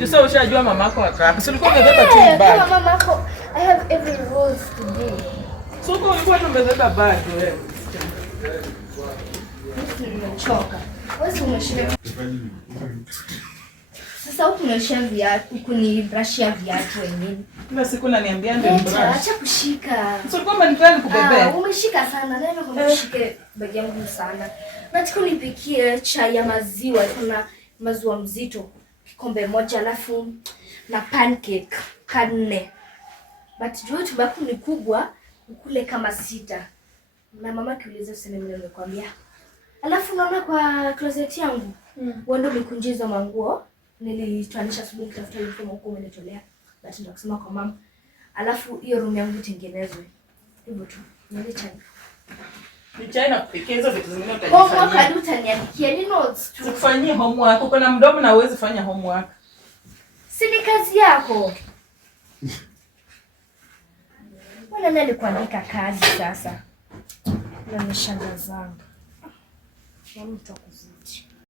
Sasa ushajua mamako wapi? Si ulikuwa umebeba tu bag. Kama mamako, I have every rules today. Soko ulikuwa umebeba bag wewe. Nimechoka. Wewe umeshinda. Sasa huku unashia viatu, huku ni brush ya viatu wenyewe. Kila siku unaniambia ndio brush. Acha kushika. Sio kwamba nitaka nikubebea. Umeshika sana. Neno kumshike bag yangu sana. Nataka unipikie chai ya maziwa, kuna maziwa mzito kikombe moja, alafu na pancake kanne. But juu tubaku ni kubwa, ukule kama 6. Na mama kiuliza useme mimi nimekwambia. Alafu naona kwa closet yangu, wando mikunjiza manguo. Nilitoanisha asubuhi kutafuta uniform huko umenitolea. But ndio kusema kwa mama. Alafu hiyo room yangu itengenezwe. Hivyo tu. Niende chai. Ni chai na kupikia hizo vitu zingine utajifanyia. Homework utaniandikia ni notes tu. Sikufanyie homework. Uko na mdomo na uwezi fanya homework. Si ni kazi yako. Mbona nani kuandika kazi sasa? Na mshanga zangu. Na mtu akuvuti.